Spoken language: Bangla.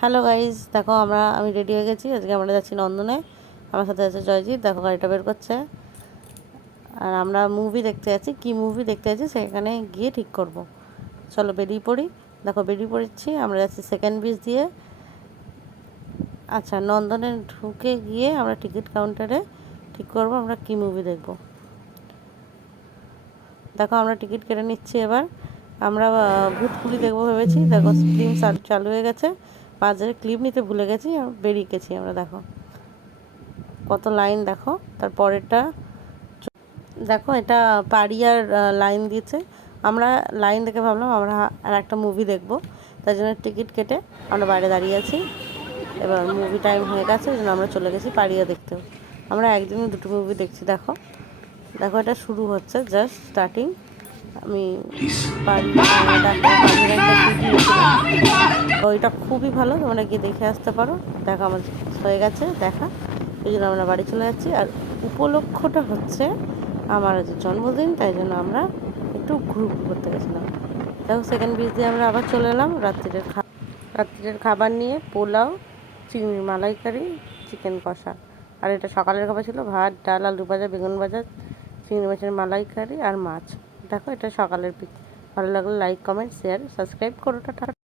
হ্যালো গাইজ, দেখো আমি রেডি হয়ে গেছি। আজকে আমরা যাচ্ছি নন্দনে। আমার সাথে আছে জয়জিৎ। দেখো গাড়িটা বের করছে। আর আমরা মুভি দেখতে যাচ্ছি। কি মুভি দেখতে যাচ্ছি সেখানে গিয়ে ঠিক করব। চলো বেরিয়ে পড়ি। দেখো বেরিয়ে পড়েছি, আমরা যাচ্ছি সেকেন্ড বিচ দিয়ে। আচ্ছা, নন্দনে ঢুকে গিয়ে আমরা টিকিট কাউন্টারে ঠিক করব আমরা কি মুভি দেখব। দেখো আমরা টিকিট কেটে নিচ্ছি। এবার আমরা ভূতকুলি দেখবো ভেবেছি। দেখো ফিল্ম চালু হয়ে গেছে। বাজারে ক্লিপ নিতে ভুলে গেছি, বেরিয়ে গেছি আমরা। দেখো কত লাইন। দেখো তারপরেরটা দেখো, এটা পাড়িয়ার লাইন দিয়েছে। আমরা লাইন দেখে ভাবলাম আমরা আর একটা মুভি দেখব, তার জন্য টিকিট কেটে আমরা বাইরে দাঁড়িয়ে আছি। এবার মুভি টাইম হয়ে গেছে, ওই জন্য আমরা চলে গেছি পাড়িয়া দেখতেও। আমরা একদিনে দুটো মুভি দেখছি। দেখো দেখো এটা শুরু হচ্ছে, জাস্ট স্টার্টিং। আমি ওইটা খুবই ভালো, তোমরা গিয়ে দেখে আসতে পারো। দেখো আমার হয়ে গেছে দেখা, এই জন্য আমরা বাড়ি চলে যাচ্ছি। আর উপলক্ষটা হচ্ছে আমার আজ জন্মদিন, তাই জন্য আমরা একটু ঘুরঘুর করতে গেছিলাম। দেখো সেকেন্ড বিচ দিয়ে আমরা আবার চলে এলাম রাত্রের খাবার নিয়ে। পোলাও, চিংড়ি মালাইকারি, চিকেন কষা। আর এটা সকালের খাবার ছিল ভাত, ডাল, আলু ভাজা, বেগুন ভাজা, চিংড়ি মাছের মালাইকারি আর মাছ। দেখো এটা সকালের পিক। ভালো লাগলে লাইক, কমেন্ট, শেয়ার, সাবস্ক্রাইব করো। টাটা।